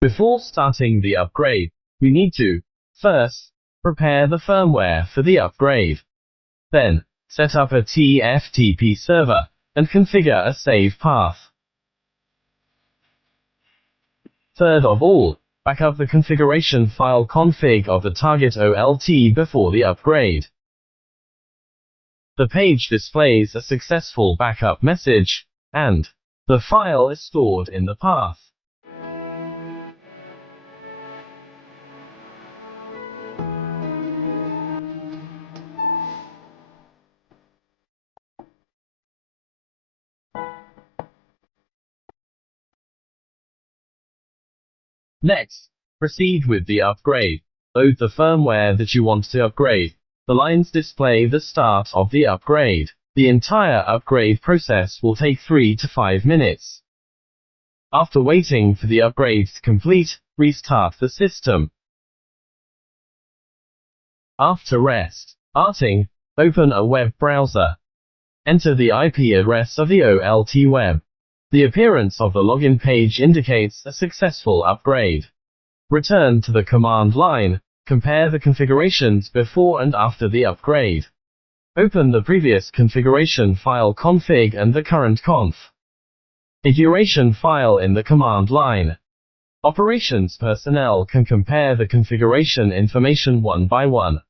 Before starting the upgrade, we need to, first, prepare the firmware for the upgrade. Then, set up a TFTP server, and configure a save path. Third of all, back up the configuration file config of the target OLT before the upgrade. The page displays a successful backup message, and the file is stored in the path. Next, proceed with the upgrade. Load the firmware that you want to upgrade. The lines display the start of the upgrade. The entire upgrade process will take 3 to 5 minutes. After waiting for the upgrade to complete, restart the system. After restarting, open a web browser. Enter the IP address of the OLT web. The appearance of the login page indicates a successful upgrade. Return to the command line. Compare the configurations before and after the upgrade. Open the previous configuration file config and the current configuration file in the command line. Operations personnel can compare the configuration information one by one.